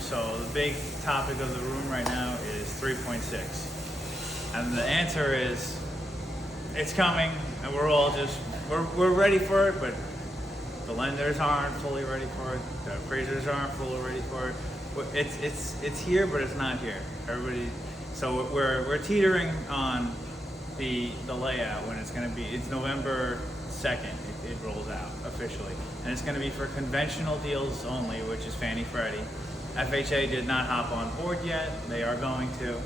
So the big topic of the room right now is 3.6. And the answer is, it's coming, and we're all just, we're ready for it, but the lenders aren't fully ready for it, the appraisers aren't fully ready for it. It's here, but it's not here. Everybody, so we're teetering on the layout when it's going to be. It's November 2nd. It rolls out officially, and it's going to be for conventional deals only, which is Fannie Freddie. FHA did not hop on board yet. They are going to.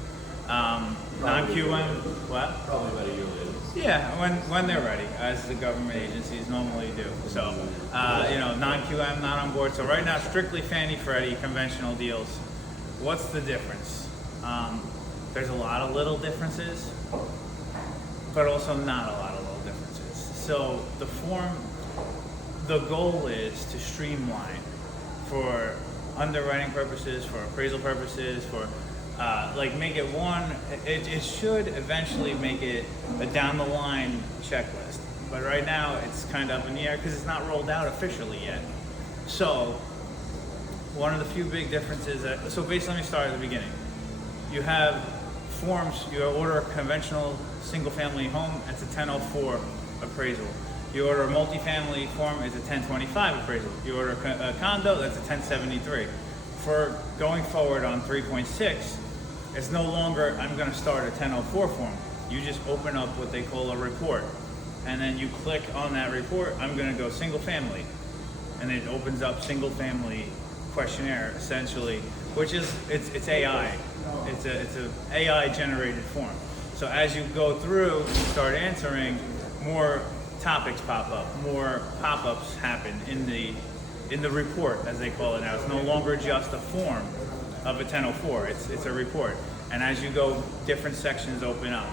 Non-QM, what? Probably about a year later. Yeah, when they're ready, as the government agencies normally do. So, non-QM, not on board. So right now, strictly Fannie Freddie, conventional deals. What's the difference? There's a lot of little differences, but also not a lot of little differences. So the goal is to streamline for underwriting purposes, for appraisal purposes, for make it one. It should eventually make it a down the line checklist, but right now it's kind of up in the air because it's not rolled out officially yet. So one of the few big differences so basically, let me start at the beginning. You have forms. You order a conventional single family home, it's a 1004 appraisal. You order a multifamily form, it's a 1025 appraisal. You order a condo, that's a 1073. For going forward on 3.6, it's no longer, I'm going to start a 1004 form. You just open up what they call a report. And then you click on that report, I'm going to go single family. And it opens up single family questionnaire, essentially, which is, it's AI. It's a AI generated form. So as you go through and start answering, more topics pop up, more pop-ups happen in the report, as they call it now. It's no longer just a form of a 1004, it's a report. And as you go, different sections open up.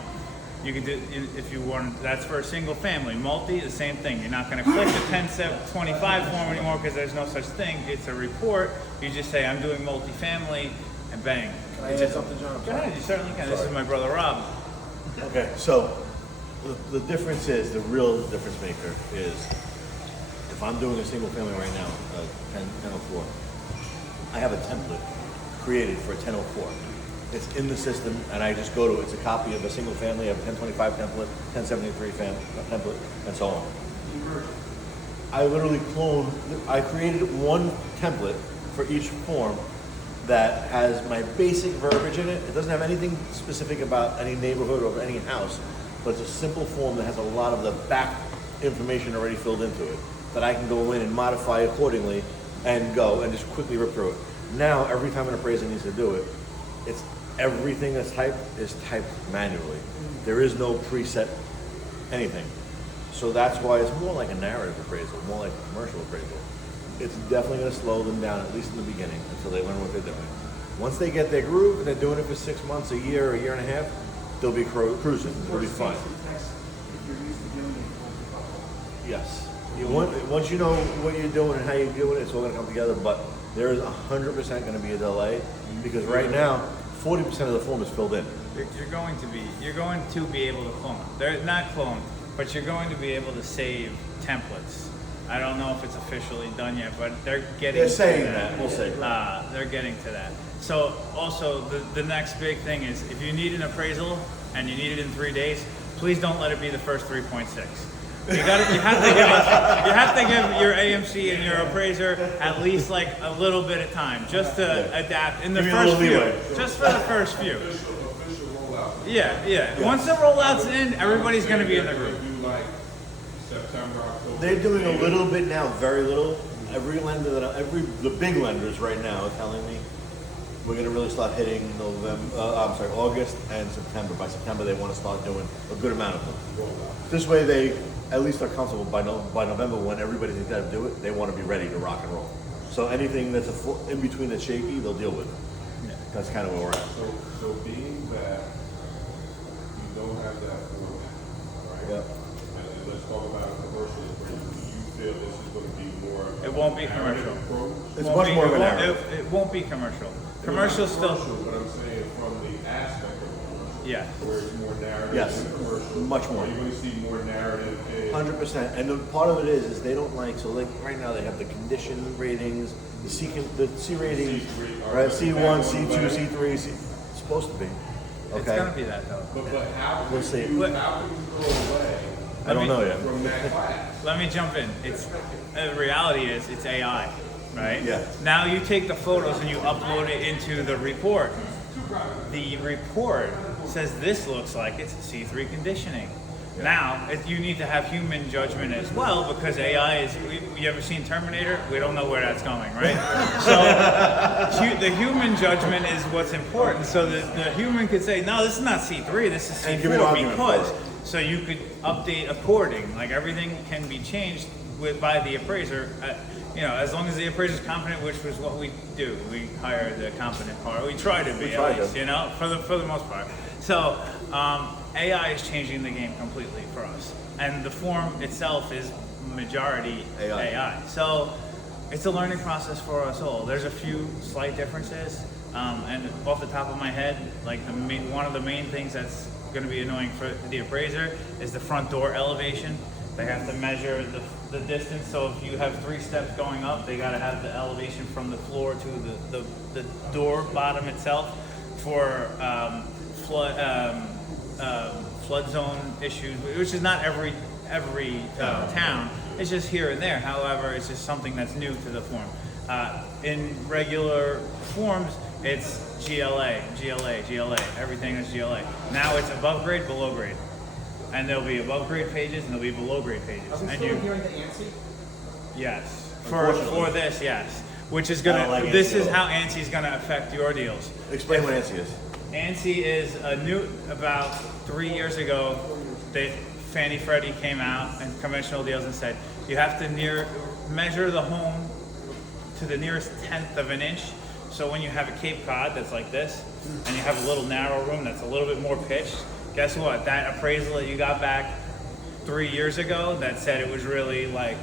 You can do, if you want, that's for a single family. Multi, the same thing. You're not gonna click the 1025 form anymore because there's no such thing. It's a report. You just say, I'm doing multifamily, and bang. Can I add something, John? Go ahead, you certainly can. This is my brother Rob. Okay, so the difference is, the real difference maker is, if I'm doing a single family right now, 1004, I have a template created for a 1004. It's in the system, and I just go to it. It's a copy of a single family. I have a 1025 template, 1073 template, and so on. I literally I created one template for each form that has my basic verbiage in it. It doesn't have anything specific about any neighborhood or any house, but it's a simple form that has a lot of the back information already filled into it that I can go in and modify accordingly and go and just quickly rip through it. Now, every time an appraiser needs to do it, it's everything that's typed is typed manually. There is no preset anything. So that's why it's more like a narrative appraisal, more like a commercial appraisal. It's definitely going to slow them down, at least in the beginning, until they learn what they're doing. Once they get their groove and they're doing it for 6 months, a year and a half, they'll be cruising. It'll be fun. Yes. Once you know what you're doing and how you're doing it, it's all going to come together. But there is 100% going to be a delay because right now, 40% of the form is filled in. You're going to be able to clone. They're not clone, but you're going to be able to save templates. I don't know if it's officially done yet, but they're getting. They're saying that. We'll say. They're getting to that. So also the next big thing is if you need an appraisal and you need it in 3 days, please don't let it be the first 3.6. You have to give your AMC and your appraiser at least like a little bit of time just to adapt in the first few. Just for the first few. Official rollout. Yeah. Once the rollout's in, everybody's going to be in the group. September, October. They're doing a little bit now, very little. Every lender the big lenders right now are telling me we're going to really start hitting August and September. By September, they want to start doing a good amount of them. This way, they at least are comfortable by November when everybody thinks they have to do it. They want to be ready to rock and roll. So anything that's in between that's shaky, they'll deal with it. Yeah. That's kind of where we're at. So being that you don't have that format, all right? Yep. And let's talk about a commercial appraisal. Do you feel this is going to be more? It won't be commercial. It's much more of an narrative. It won't be commercial. Commercial still. But I'm saying from the aspect of commercial. Yeah. Where it's more narrative. Yes. Than commercial. Much more. Are you going to see more narrative? 100%. And the part of it is they don't like, so like right now they have the condition ratings, the C rating, C3 right? are C1, back C2, on the C3, it's supposed to be. It's Okay. gonna be that though. But how We'll can see. you, how can you go away I don't know yet. from that class? Let me jump in. The reality is it's AI, right? Yeah. Now you take the photos and you upload it into the report. The report says this looks like it's C3 conditioning. Now, you need to have human judgment as well because AI is. You ever seen Terminator? We don't know where that's going, right? So the human judgment is what's important. So the human could say, no, this is not C3. This is And give an C4 argument for because. it. So you could update according. Like everything can be changed by the appraiser. As long as the appraiser is competent, which was what we do. We hire the competent part. We try to be try at least, to. for the most part. So AI is changing the game completely for us, and the form itself is majority AI. So it's a learning process for us all. There's a few slight differences, and off the top of my head, like one of the main things that's going to be annoying for the appraiser is the front door elevation. They have to measure the distance. So if you have 3 steps going up, they got to have the elevation from the floor to the door bottom itself for flood zone issues, which is not every town. It's just here and there. However, it's just something that's new to the form. In regular forms, it's GLA. Everything is GLA. Now it's above grade, below grade. And there'll be above grade pages and there'll be below grade pages. Are we And still hearing the ANSI? yes. Unfortunately. For this, yes. Which is I don't gonna like this ANSI is at all. how ANSI is gonna affect your deals. Explain what ANSI is. ANSI is a new, about 3 years ago, Fannie Freddie came out and conventional deals and said, you have to measure the home to the nearest 1/10 of an inch. So when you have a Cape Cod that's like this, and you have a little narrow room that's a little bit more pitched, guess what? That appraisal that you got back 3 years ago that said it was really like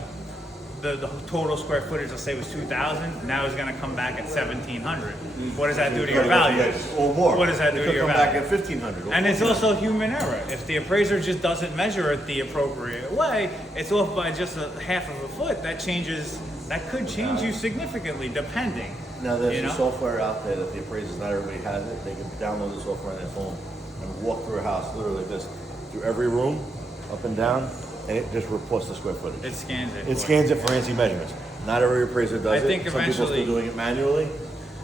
the total square footage, let's say, was 2,000. Now it's going to come back at 1,700. What does that do to your value? Or more. What does that do to your come value? back at 1,500. And it's also human error. If the appraiser just doesn't measure it the appropriate way, it's off by just a half of a foot. That could change you significantly, depending. Now there's you know? software out there that the appraisers, not everybody has it. They can download the software on their phone and walk through a house literally like this, through every room, up and down, and it just reports the square footage. It scans it. It scans it for ANSI measurements. Not every appraiser does I it. think Some people are eventually- still doing it manually.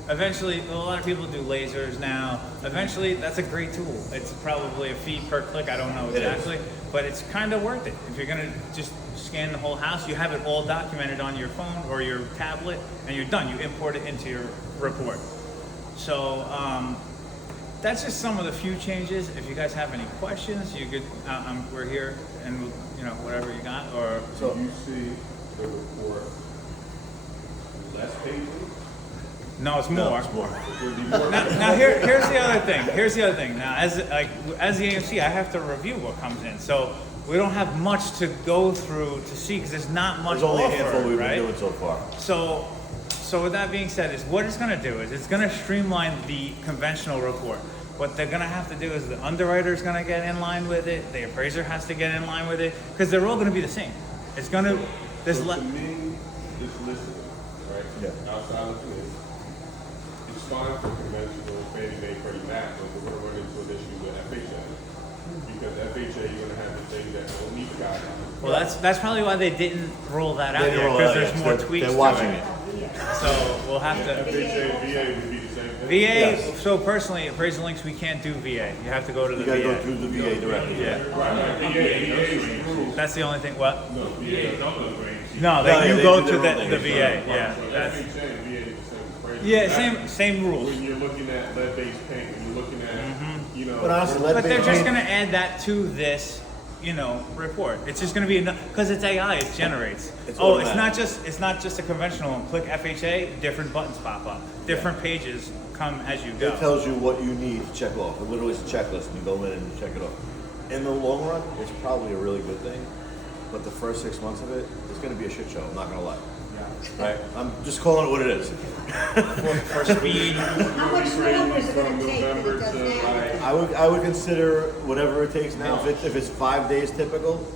Eventually, a lot of people do lasers now. Eventually, that's a great tool. It's probably a fee per click. I don't know It is. exactly, but it's kind of worth it. If you're gonna just scan the whole house, you have it all documented on your phone or your tablet, and you're done. You import it into your report. So that's just some of the few changes. If you guys have any questions, you could. We're here, and whatever you got, or So Do you see the report less pages? no, it's more. no, it's more. It would be more. Now here's the other thing. Here's the other thing. Now, as the AMC, I have to review what comes in. So we don't have much to go through to see because there's not much There's only a offer, handful we've right? been doing so far. So with that being said, is what it's going to do is it's going to streamline the conventional report. What they're going to have to do is the underwriter is going to get in line with it. The appraiser has to get in line with it because they're all going to be the same. It's going to So to me, this listing, right? Yeah. Outside of this, it's fine for conventional Fannie Mae, Freddie Mac, but we're gonna run into an issue with FHA. Because FHA, you're gonna have the things that don't meet the guidelines. well, that's probably why they didn't roll that out They didn't yet roll because it out there's yet. more They're- tweaks They're to watching it. it. So we'll have to. FHA and VA would be the same thing. VA, Yes. so personally, appraisal links, we can't do VA. You have to go to the You gotta VA. go through the VA directly. Yeah, Right, VA is approved. that's the only thing. What? No, VA is not the grade. No, No, you they go do to their own the thing. VA. Yeah, So that's, FHA and VA is the same appraisal. yeah, That- same rules. When you're looking at lead-based paint, when you're looking at, you know. But honestly, But they're just paint- gonna add that to this, report. It's just gonna be enough because it's AI. It generates. It's It's not just a conventional one. Click FHA, different buttons pop up, different pages come as you go. It tells you what you need to check off. It literally is a checklist, and you go in and you check it off. In the long run, it's probably a really good thing, but the first 6 months of it, it's going to be a shit show. I'm not going to lie. Right? I'm just calling it what it is. For speed. How much longer is it From gonna take that November it does to now? like, I would consider whatever it takes now. If it's 5 days typical,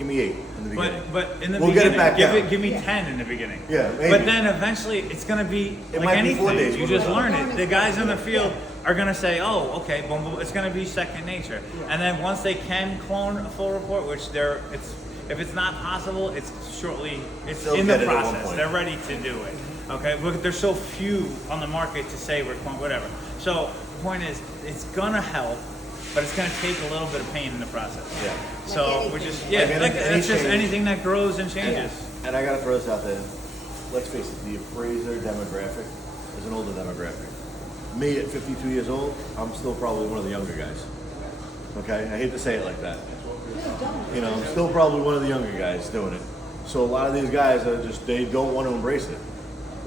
give me 8 in the beginning. But in the We'll get it beginning, back down. give me 10 in the beginning. Yeah, maybe. But then eventually it's gonna be It like might be anything. 4 days, You we'll just do it. learn it. The guys in the field are gonna say, "Oh, okay, boom, boom." It's gonna be second nature. And then once they can clone a full report, which if it's not possible, it's They'll in get the it at one process. point. They're ready to do it. Okay, but there's so few on the market to say we're clone whatever. So the point is, it's gonna help, but it's gonna take a little bit of pain in the process. Yeah. So we're just Like any that's just change. anything that grows and changes. And I gotta throw this out there. Let's face it, the appraiser demographic is an older demographic. Me at 52 years old, I'm still probably one of the younger guys. Okay? I hate to say it like that. You know, I'm still probably one of the younger guys doing it. So a lot of these guys are just, they don't want to embrace it.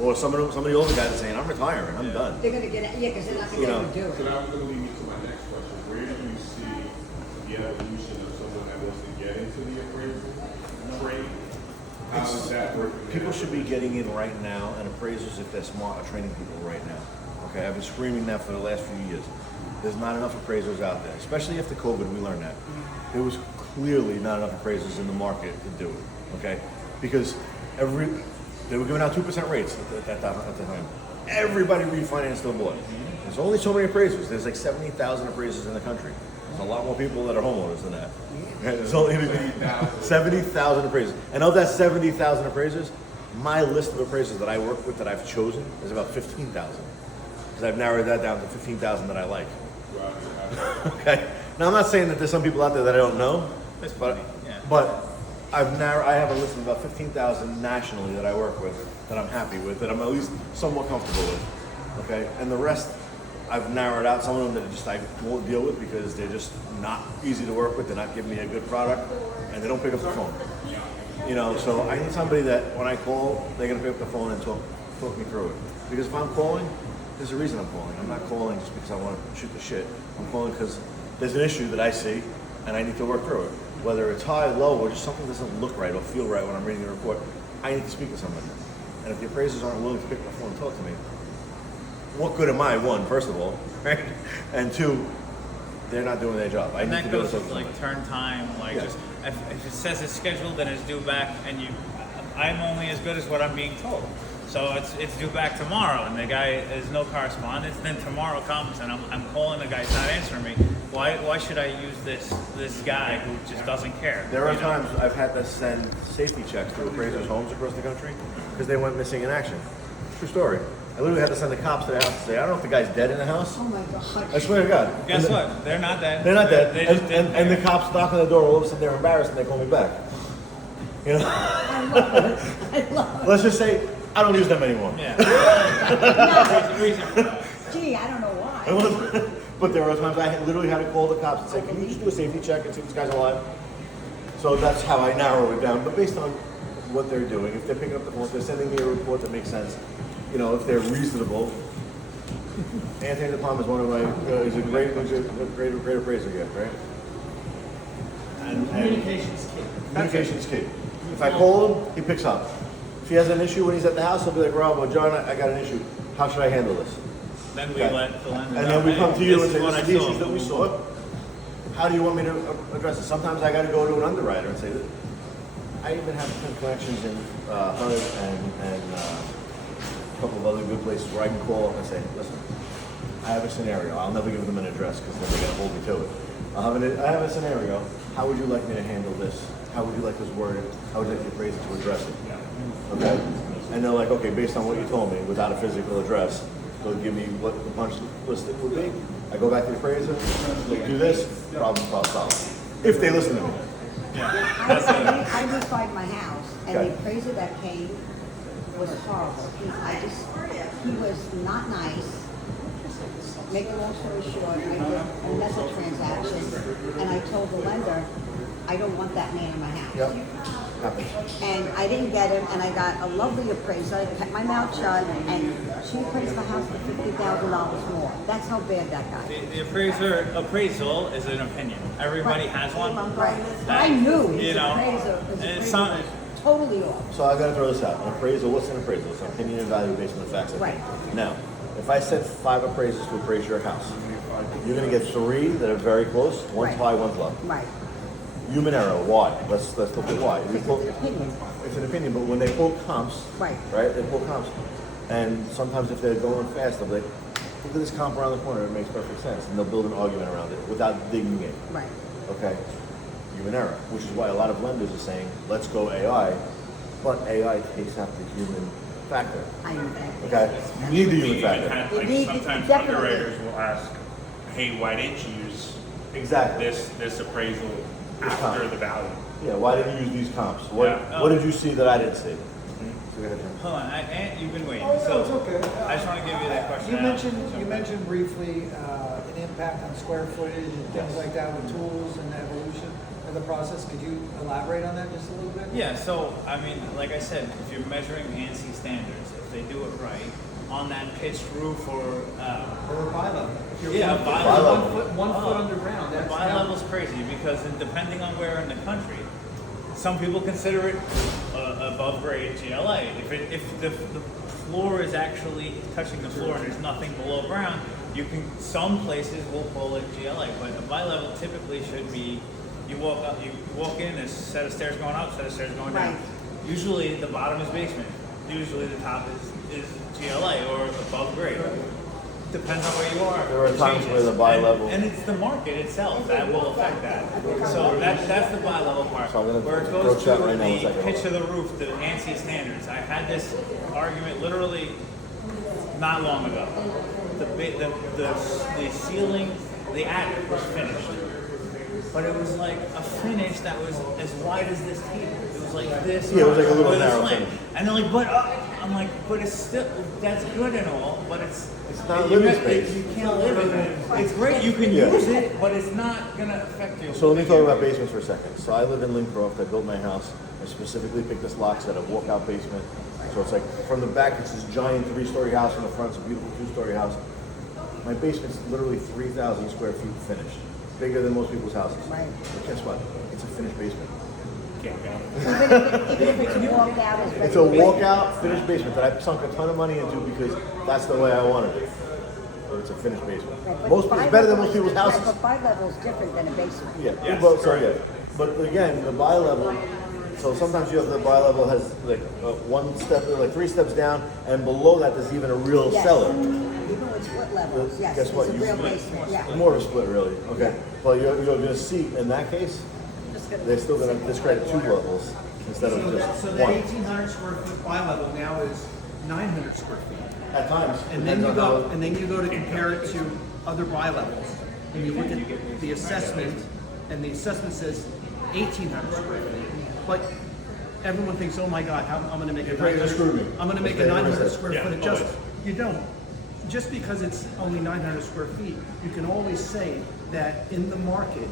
Or some of the older guys are saying, I'm retiring, I'm done. They're gonna get it, yeah, because they're not You gonna know. be able to So do it. that was gonna lead me to my next question. Where do you see the evolution of someone that wants to get into the appraisal trade? How does that work? People should be getting in right now, and appraisers, if they're smart, are training people right now. Okay, I've been screaming that for the last few years. There's not enough appraisers out there, especially after COVID. We learned that there was clearly not enough appraisers in the market to do it. Okay, because they were giving out 2% rates at the time. Everybody refinanced their bought. There's only so many appraisers. There's like 70,000 appraisers in the country. There's a lot more people that are homeowners than that. There's only 70,000 appraisers. And of that 70,000 appraisers, my list of appraisers that I work with that I've chosen is about 15,000. Because I've narrowed that down to 15,000 that I like. Okay. Now I'm not saying that there's some people out there that I don't know, That's but funny, yeah. I have a list of about 15,000 nationally that I work with that I'm happy with, that I'm at least somewhat comfortable with. Okay, and the rest I've narrowed out. Some of them that just I won't deal with because they're just not easy to work with. They're not giving me a good product, and they don't pick up the phone. You know, so I need somebody that when I call, they're gonna pick up the phone and talk me through it. Because if I'm calling, there's a reason I'm calling. I'm not calling just because I want to shoot the shit. I'm calling because there's an issue that I see, and I need to work through it. Whether it's high, low, or just something doesn't look right or feel right when I'm reading the report, I need to speak to somebody. And if the appraisers aren't willing to pick up the phone and talk to me, what good am I? One, first of all, right? And two, they're not doing their job. I And need that to be able goes to with talk to like somebody. turn time, like Yeah. just if it says it's scheduled and it's due back, and I'm only as good as what I'm being told. So it's due back tomorrow, and the guy there's no correspondence. Then tomorrow comes, and I'm calling the guy's not answering me. Why should I use this guy who just doesn't care? There are you know? times I've had to send safety checks to appraisers' homes across the country because they went missing in action. True story. I literally had to send the cops to the house to say, I don't know if the guy's dead in the house. Oh my God. I swear to God. Guess And what? They're not dead. They're not dead. They And, just didn't and the care. cops knock on the door, all of a sudden they're embarrassed and they call me back. You know? I love Let's just say, I don't use them anymore. Yeah. it. Reason for that. Gee, I don't know why. But there were times I literally had to call the cops and say, can you just do a safety check and see if this guy's alive? So that's how I narrow it down. But based on what they're doing, if they're picking up the phone, if they're sending me a report that makes sense, you know, if they're reasonable. Anthony DePalma is one of my, he's a great appraiser, yeah, right? And Communication's key. communication's key. If I call him, he picks up. If he has an issue when he's at the house, he'll be like, Rob or John, I got an issue. How should I handle this? Then we Okay. let the lender And know, then we hey, come to you this and is say, what this I is the saw. issues that we saw. How do you want me to address it? Sometimes I gotta go to an underwriter and say, I even have some connections in HUD and a couple of other good places where I can call and say, listen, I have a scenario. I'll never give them an address because then they're gonna hold me to it. I have a scenario. How would you like me to handle this? How would you like this worded? How would you like the appraiser to address it? Okay? And they're like, okay, based on what you told me, without a physical address, they'll give me what the punch list would be. I go back to the appraiser, they do this, problem solved. If they listen to me. I refied my house, and Okay. the appraiser that came was horrible. He was not nice. Make a long story short, I did another transaction, and I told the lender, I don't want that man in my house. Yep. Happens. And I didn't get him, and I got a lovely appraiser. I kept my mouth shut, and she appraised the house for $50,000 more. That's how bad that got. The appraisal is an opinion. Everybody has one. Right. I knew his You know, appraiser it's some- was totally off. So I gotta throw this out. An appraisal, what's an appraisal? It's an opinion and value based on the facts. Right. Now, if I sent 5 appraisers to appraise your house, you're gonna get 3 that are very close. One's Right. high, one's low. Right. Human error, why? Let's look at why. We It's pull- an opinion. It's an opinion, but when they pull comps, Right. They pull comps, and sometimes if they're going fast, they'll be like, look at this comp around the corner, it makes perfect sense, and they'll build an argument around it without digging in. Right. Okay, human error, which is why a lot of lenders are saying, let's go AI, but AI takes out the human factor. I know that. Okay, you need the We human even factor. had, You like, need- sometimes definitely. underwriters will ask, hey, why didn't you use Exactly. this appraisal This after comp. the value? Yeah, why didn't you use these comps? What, Yeah. what did you see that I didn't see? So go ahead, Jim. Hold on, you've been waiting. Oh, no, so it's okay. I just want to give you that question. You and I'll mentioned, jump you back. mentioned briefly an impact on square footage and things like that with tools and the evolution of the process. Could you elaborate on that just a little bit? Yeah, so I mean, like I said, if you're measuring ANSI standards, if they do it right on that pitched roof or Or a bi-level? If you're Yeah, one a foot- bi-level. One foot Oh, underground, that's. bi-level's crazy because depending on where in the country, some people consider it above grade GLA. If the floor is actually touching the floor and there's nothing below ground, some places will call it GLA, but a bi-level typically should be, you walk in, there's a set of stairs going up, set of stairs going down. Right. Usually the bottom is basement. Usually the top is GLA or above grade. Depends on where you are. There are It times where changes. the bi-level- and it's the market itself that will affect that. So that's the bi-level part. So I'm gonna Where it approach goes to that right now in a the second. pitch of the roof, the ANSI standards. I had this argument literally not long ago. The ceiling, the attic was finished, but it was like a finish that was as wide as this table. It was like this. Yeah, it was like a little with narrow slant. finish. And they're like, but I'm like, but it's still, that's good and all, but it's not you living got- space. You can't live in it. It's great, you can Yeah. use it, but it's not gonna affect you. So let me talk about basements for a second. So I live in Lincroft. I built my house. I specifically picked this lot, set a walkout basement. So it's like from the back, it's this giant 3-story house. From the front, it's a beautiful 2-story house. My basement's literally 3,000 square feet finished, bigger than most people's houses. Right. But guess what? It's a finished basement. Even if it's a walkout, It's a walkout finished basement that I sunk a ton of money into because that's the way I wanted it. But it's a finished basement. It's better than most people's houses. But bi-level is different than a basement. Yeah, Yes, but, so, correct. yeah. But again, the bi-level, so sometimes you have the bi-level has like one step, like 3 steps down, and below that there's even a real Yes. cellar. Even with split levels, yes, Guess it's what? a You real split. basement, yeah. More of a split, really. Okay. Well, you're gonna see in that case, they're still gonna discredit 2 levels instead of So just that 1. 1,800 square foot bi-level now is 900 square feet. At times. And then you depends on go, how- and then you go to compare it to other bi-levels, and you look at the assessment, and the assessment says 1,800 square feet. But everyone thinks, oh my God, I'm gonna make a You're trying to screw me. 900, I'm gonna make a That's what 900 it is. square Yeah, foot adjustment. always. You don't. Just because it's only 900 square feet, you can always say that in the market,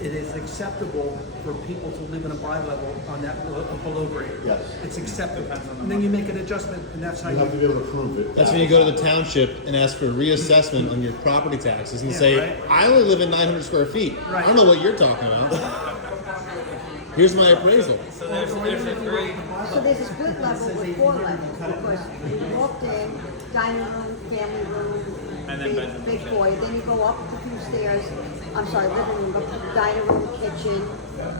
it is acceptable for people to live in a bi-level on that below grade. Yes. It's acceptable. And then you make an adjustment, and that's how You you. have to be able to prove it. That's when you go to the township and ask for a reassessment on your property taxes and Yeah, say, right. I only live in 900 square feet. I don't know what you're talking about. Here's my appraisal. So there's a great. So there's a split level with 4 levels, because you walked in, dining room, family room, And then bedroom, big kitchen. boy, then you go up a few stairs, I'm sorry, living room, up to dining room, kitchen,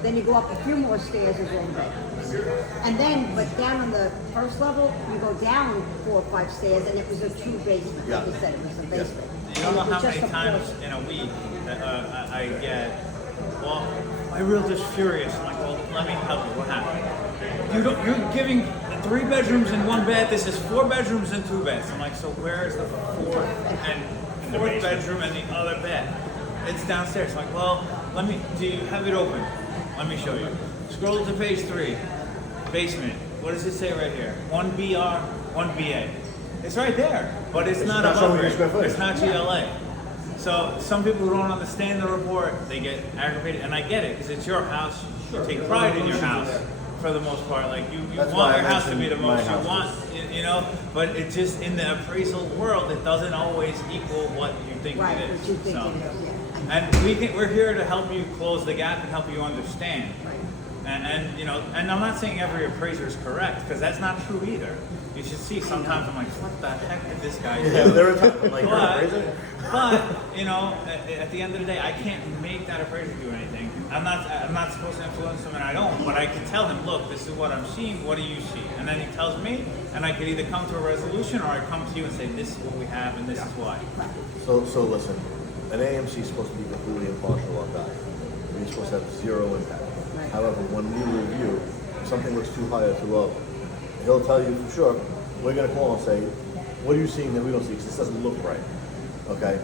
then you go up a few more stairs as well. And then, but down on the first level, you go down 4 or 5 stairs, and it was a true basement, like you said, it was a basement. You don't know And it how was many just a times porch. in a week that I get, well, my realtor's furious. I'm like, well, let me help you. What happened? You're giving 3 bedrooms and 1 bath. This is 4 bedrooms and 2 baths. I'm like, so where is the 4th and 4th bedroom and the other bed? It's downstairs. I'm like, well, do you have it open? Let me show you. Scroll to page 3. Basement. What does it say right here? 1 BR, 1 BA. It's right there, but it's not not above showing you grade. square footage. It's not GLA. So some people who don't understand the report, they get aggravated, and I get it because it's your house. You take pride in your house for the most part. Like you That's want why your I house to be the mentioned my most you house. want, you know. But it just in the appraisal world, it doesn't always equal what you think Right, it is. what you think So- it is, yeah. and we're here to help you close the gap and help you understand. And you know, and I'm not saying every appraiser is correct because that's not true either. You should see. Sometimes I'm like, what the heck did this guy do? Yeah, there are times I'm like, you're an appraiser? But you know, at the end of the day, I can't make that appraiser do anything. I'm not supposed to influence him, and I don't. But I can tell him, look, this is what I'm seeing. What do you see? And then he tells me, and I could either come to a resolution, or I come to you and say, this is what we have, and this is why. So listen, an AMC is supposed to be completely impartial on that. You're supposed to have zero impact. However, when we review, if something looks too high or too low, he'll tell you for sure, we're gonna call and say, what are you seeing that we don't see? Because this doesn't look right. Okay?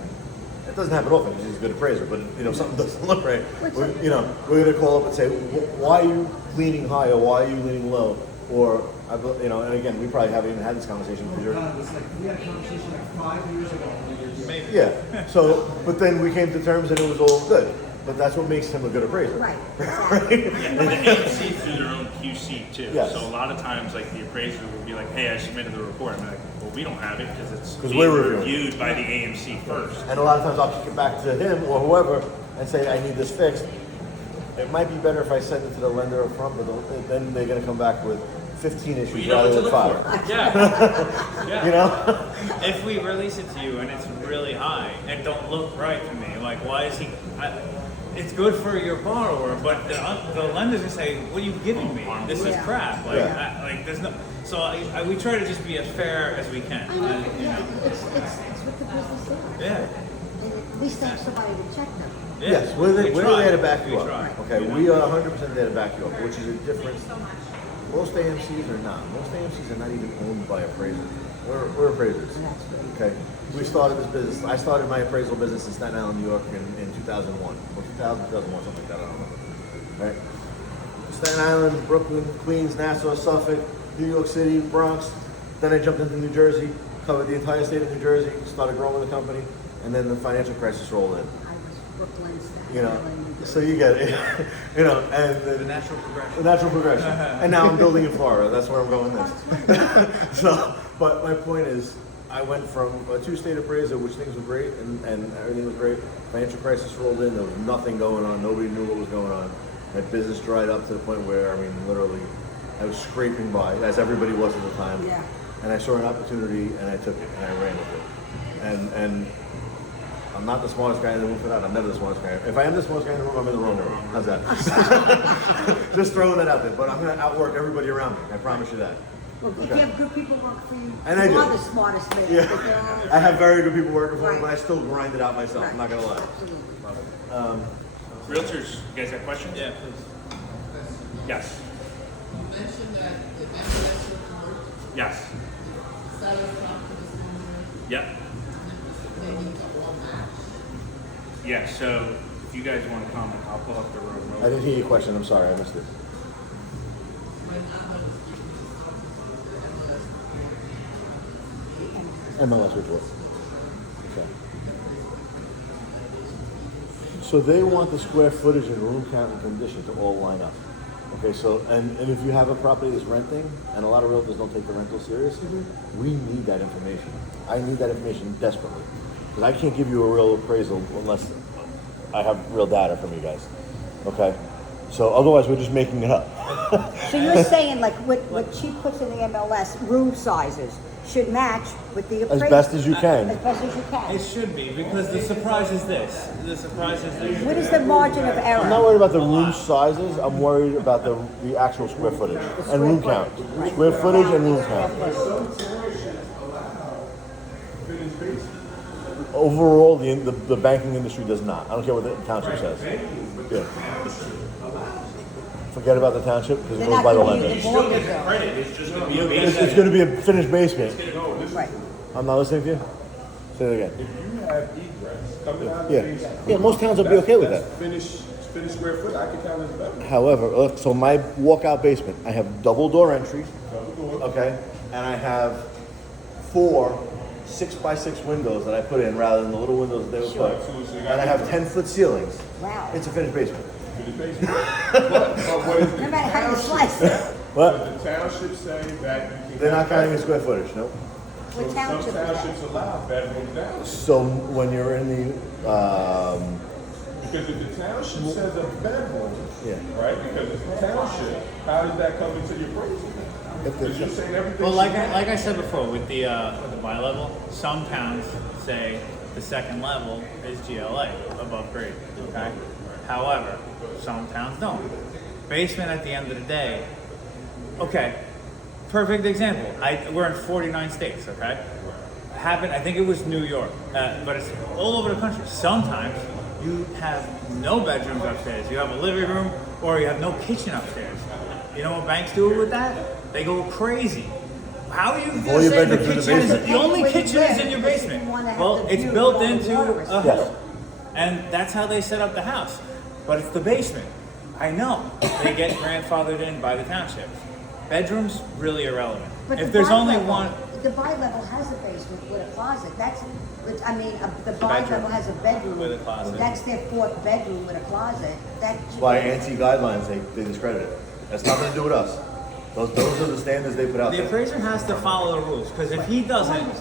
It doesn't happen often because he's a good appraiser, but you know, something doesn't look right. We're gonna call up and say, why are you leaning high or why are you leaning low? Or, you know, and again, we probably haven't even had this conversation because Oh, God, it was like, we had a conversation like 5 years ago. Maybe. yeah. So, but then we came to terms and it was all good. But that's what makes him a good appraiser. Right. And the AMC do their own QC too. Yes. So a lot of times, like the appraiser will be like, "Hey, I submitted the report." I'm like, "Well, we don't have it because it's 'Cause being we're reviewing. reviewed by the AMC first." And a lot of times I'll kick it back to him or whoever and say, I need this fixed. It might be better if I send it to the lender up front, but then they're gonna come back with 15 issues Well, you know what rather to than look 5. for. Yeah. You know? If we release it to you and it's really high, it don't look right to me. Like, why is he? It's good for your borrower, but the lender's gonna say, "What are you giving me? This is crap." Like, Yeah. like there's no. So we try to just be as fair as we can. I know, You yeah, know? it's what the business is. Yeah. And at least they have somebody to check them. Yeah. Yes, we're We there try. to back you We up. try. Okay, You know? we are 100% there to back you up, which is a difference. Most AMCs are not. Most AMCs are not even owned by appraisers. We're appraisers. And that's great. Okay, we started this business. I started my appraisal business in Staten Island, New York, in 2001 or 2001, something like that. I don't remember. Right? Staten Island, Brooklyn, Queens, Nassau, Suffolk, New York City, Bronx. Then I jumped into New Jersey, covered the entire state of New Jersey, started growing the company, and then the financial crisis rolled in. I was Brooklyn, Staten You know, Island. so you get it. You know, and The natural progression. the natural progression. And now I'm building in Florida. That's where I'm going next. So, but my point is, I went from a 2-state appraiser, which things were great and everything was great. Financial crisis rolled in. There was nothing going on. Nobody knew what was going on. My business dried up to the point where, I mean, literally, I was scraping by, as everybody was at the time. Yeah. And I saw an opportunity, and I took it, and I ran with it. And I'm not the smartest guy in the room for that. I'm never the smartest guy. If I am the smartest guy in the room, I'm in the wrong room. How's that? Just throwing that out there. But I'm going to outwork everybody around me. I promise you that. Well, if you have good people work for you, And I you do. are the smartest man. Yeah. but they're all- I have very good people working for me, Right. but I still grind it out myself. I'm not going to lie. Absolutely. Realtors, you guys got questions? Yeah, please. Yes. You mentioned that the MLS report, Yes. sellers come to this homeowner, Yep. they need to all match. Yeah. So if you guys want to comment, I'll pull up the road. I didn't hear your question. I'm sorry. I missed it. When I was giving this officer the MLS report, MLS report. Okay. So they want the square footage and room count and condition to all line up. Okay, so, and if you have a property that's renting, and a lot of realtors don't take the rental serious, we need that information. I need that information desperately. Because I can't give you a real appraisal unless I have real data from you guys. Okay? So otherwise we're just making it up. So you're saying like what she puts in the MLS, room sizes, should match with the As appraisal? best as you can. As best as you It can. should be, because the surprise is this. The surprise is this. What is the margin of error? I'm not worried about the room sizes, I'm worried about the actual square footage and room count. Right. Square footage and room count. Overall, the banking industry does not. I don't care what the township says. Yeah. Forget about the township because it They're goes not by the gonna lender. use the mortgage though. Credit is just going to be a It's basic. going to be a finished basement. Right. I'm not listening to you? Say that again. If you have egress coming out of the Yeah. basement. Yeah, most towns will be okay with that. Finished square foot, I can count as better. However, look, so my walkout basement, I have double door entry, Double door. okay, and I have 4 6x6 windows that I put in rather than the little windows that they would put, So you got and I have 10-foot ceilings. Wow. It's a finished basement. Finished basement. But what is No matter how you the slice it. What? The township say that you can. They're not counting the square footage, nope. What Some township is that? townships allow bedrooms down. So when you're in the Because if the township says a bedroom, Yeah. right, because it's the township, how does that come into the appraisal? Because you're saying everything. Well, like I said before, with the bi-level, some towns say the second level is GLA, above grade, okay? However, some towns don't. Basement at the end of the day, okay, perfect example. We're in 49 states, okay? Happened, I think it was New York, but it's all over the country. Sometimes you have no bedrooms upstairs. You have a living room, or you have no kitchen upstairs. You know what banks do with that? They go crazy. How are you All gonna your say the bedrooms in the kitchen is basement. the only Where you kitchen is live, in your because you basement? wanna have Well, the it's view built of all the into water a Yes. home, and that's how they set up the house. But it's the basement. I know they get grandfathered in by the township. Bedrooms really irrelevant. But If the there's only bi-level- one, The bi-level has a basement with a closet. That's, I mean, the bedroom bi-level has a bedroom. with a closet. That's their fourth bedroom with a closet. That's By ANSI guidelines, they discredit it. That's nothing to do with us. Those are the standards they put out the there. appraiser has to follow the rules. Because if he doesn't,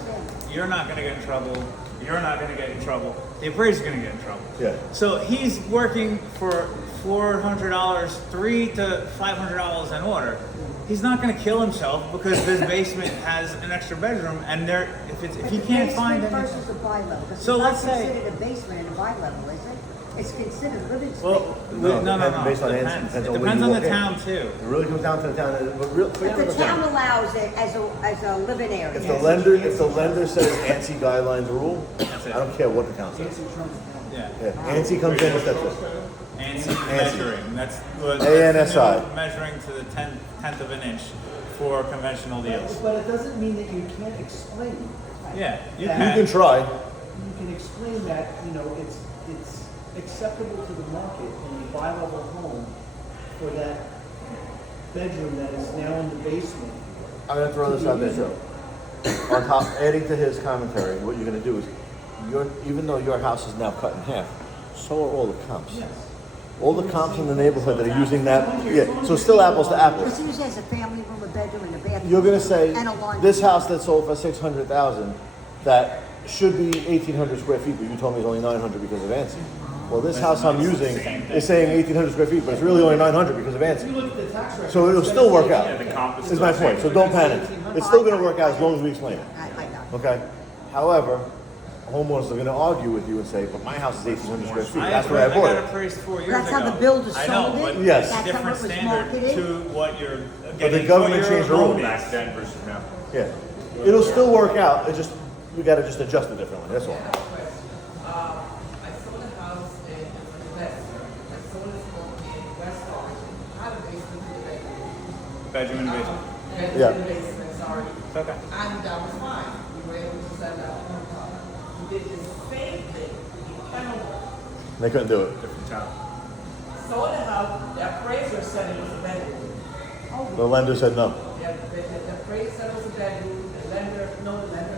you're not gonna get in trouble. You're not gonna get in trouble. The appraiser's gonna get in trouble. Yeah. So he's working for $400, $300 to $500 an order. He's not going to kill himself because this basement has an extra bedroom, and if he can't find Basement anything. versus a bi-level. This So is let's not say- considered a basement in a bi-level, is it? It's considered living space. Well, No, no. based on Depends. ANSI, It where depends you on walk the in. town too. It really comes down to the town. But the town allows it as a living area. If the lender says ANSI guidelines rule, That's it. I don't care what the town says. Yeah. Yeah, ANSI comes in and steps in. ANSI measuring. That's ANSI. the new measuring to the tenth of an inch for conventional deals. But it doesn't mean that you can't explain. Yeah, you You You can can. try. You can explain that, you know, it's acceptable to the market in a bi-level home for that bedroom that is now in the basement. I'm gonna throw this out there too. On top, adding to his commentary, what you're gonna do is, even though your house is now cut in half, so are all the comps. All the comps in the neighborhood that are using that, yeah, so it's still apples to apples. This usually has a family room, a bedroom, and a bathroom. You're gonna say, And a laundry. this house that sold for 600,000, that should be 1,800 square feet, but you told me it's only 900 because of ANSI. Well, this house I'm using is saying 1,800 square feet, but it's really only 900 because of If you ANSI. look at the tax record. So it'll still work out, Yeah, the comp is is my still point, so don't panic. It's still gonna work out as long as we explain it. I know. Okay. However, homeowners are going to argue with you and say, "But my house is 1,800 square feet. I That's where I bought got it." appraised 4 years That's ago. how the builder I know, sold but it? Yes. it's a That's how different it was standard marketed? to what you're But getting. the government what your changed the loan rules. is. Back then versus now. Yeah. It'll still work out. It just we got to just adjust it differently. That's all. I have a question. I sold a house in Leicester. I sold this home in West Orange. I had a basement in the bedroom. Bedroom and basement. Bedroom Yeah. in the basement, sorry. It's okay. And that was fine. We were able to sell that home. We did the same thing in Kenilworth. They couldn't do it. Different town. Sold the house, the appraiser said it was a bedroom. The lender said no. The appraiser said it was a bedroom, the lender,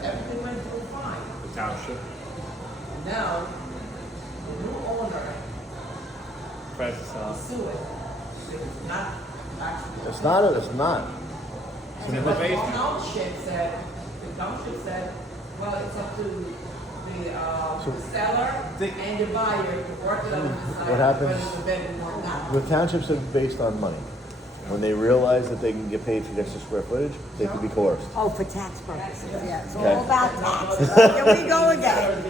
everything went through fine. The township. Now, the new owner Price is is suing. It's not actually. It's not. It's not. in the But the basement. township said, well, it's up to So- the seller and the buyer to work it out and decide What happens- whether it's a bedroom or not. The townships are based on money. When they realize that they can get paid for the extra square footage, they can be coerced. Oh, for tax purposes, yeah, it's Okay. all about taxes. Here we go again.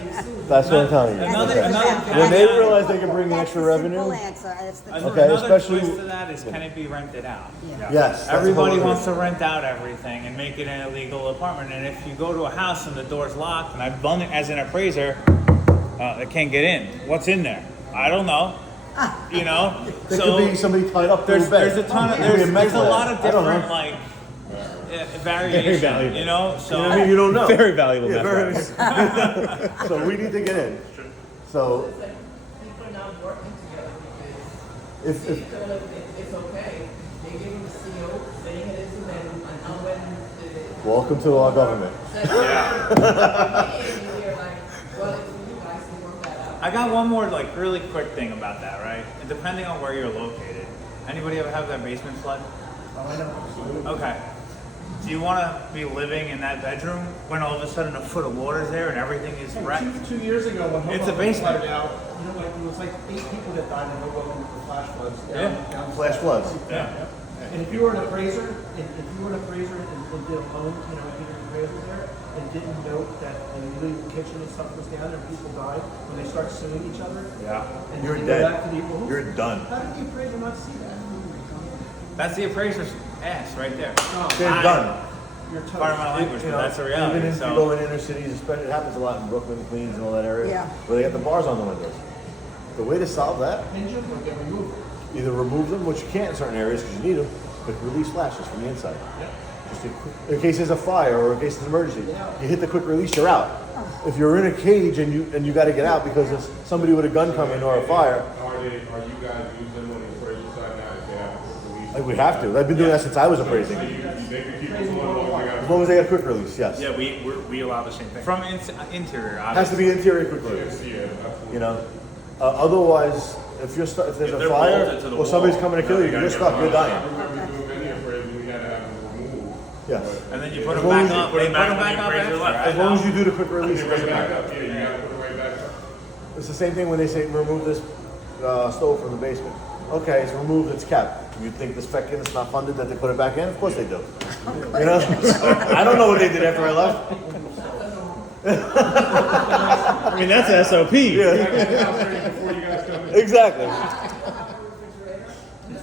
That's what I'm telling you. Another- Okay. another- When they realize they can bring in That's extra the revenue, simple answer, and it's the truth. Okay, Another especially- twist to that is, can it be rented out? Yeah. yes, that's Everybody the whole wants thing. to rent out everything and make it an illegal apartment. And if you go to a house and the door's locked, and I've done it as an appraiser, I can't get in. What's in there? I don't know. You know, There so could be somebody tied up to a there's bed. there's a ton of It could be there's a med lot lab. of I don't know. different like variation. valuable. You know, so You know what I mean? You don't know. Very valuable Yeah, meth very- So we need to get in. So It's like people are not working together because if, he told them it's okay. They give him a CO saying it is a bedroom, and now when the welcome to our government. said, yeah, they're like, well, it's for you guys to work that out. I got one more like really quick thing about that, right? And depending on where you're located, anybody ever have their basement flood? Oh, I know. Okay. Do you want to be living in that bedroom when all of a sudden a foot of water's there and everything is wrecked? Two years ago, when It's a Hoboken basement. flooded out, you know, like, it was like 8 people that died in Hoboken with the flash floods. Down Flash floods. Yeah. And if you were an appraiser, if you were an appraiser and did a home, you know, and did an appraisal there, and didn't note that when you leave the kitchen and stuff was down and people died, when they start suing each other, Yeah. and You're you dead. go back to the, well, You're done. how did the appraiser not see that? That's the appraiser's ass right there. They're done. You're toast. Pardon my language, You but know, that's the even reality. if you So. go in inner cities, especially, it happens a lot in Brooklyn, Queens, and all that area. Yeah. Where they got the bars on the windows. The way to solve that, Hinge them or get removed. either remove them, which you can't in certain areas because you need them, but release flashes from the inside. Just in case there's a fire or in case there's an emergency, you hit the quick release, you're out. If you're in a cage and you got to get out because there's somebody with a gun coming or a fire, Are you guys using them on the appraisal side now if they have a quick release? like, we have to. I've been doing that since I was appraising. They can keep them on as long as they got. As long as they got quick release, yes. Yeah, we allow the same thing. From interior, It has to obviously. be interior quick release. Yeah, absolutely. You know, otherwise, if there's If a they're fire bolted to the or somebody's wall, coming to kill you, you you're gotta stuck. You're dying. When we do many appraisals, we had to have them removed. Yes. And then you put As them long back as you up. put They them put back them when back the up appraiser after, left. right? As long as you do the quick release, it Right doesn't back matter. up, yeah, you gotta put it right back up. It's the same thing when they say remove this stove from the basement. Okay, it's removed, it's kept. You think the spec unit's not funded that they put it back in? Of course they do. You know? I don't know what they did after I left. I mean, that's SOP. Yeah, Before you guys come in. exactly.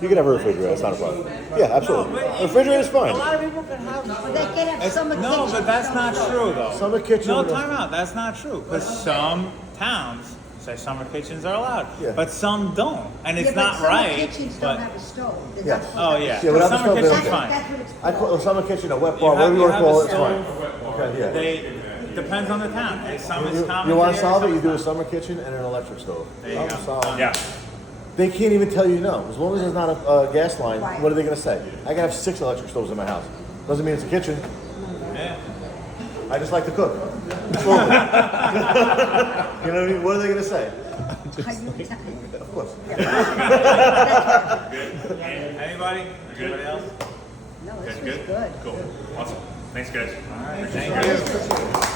You can have a refrigerator, that's not a problem. Yeah, absolutely. but Refrigerator's A fine. lot of people can have. But they can have summer kitchen. No, but that's not true though. Summer kitchen. No, time out. That's not true. Because some towns say summer kitchens are allowed, Yeah. but some don't, and it's Yeah, but not summer right. kitchens But don't have a stove. They're Yeah. not supposed to oh have a yeah, Yeah, without the summer stove, they kitchen's don't fine. That's what it's I call a summer kitchen a wet bar, You whatever you want to call it, it's have fine. a Okay, yeah. They depends on the town. Some is common. You want to here, solve it, some you is do a not. summer kitchen and an electric stove. There you Problem go. solved. Yeah. They can't even tell you no. As long as there's not a gas line, Right. what are they going to say? I can have 6 electric stoves in my house. Doesn't mean it's a kitchen. Yeah. I just like to cook. Slowly. You know what I mean? What are they going to say? Are you Italian? Of course. Anybody? Anybody else? No, this was Good? good. Cool. Awesome. Thanks, guys. All right. Thank you.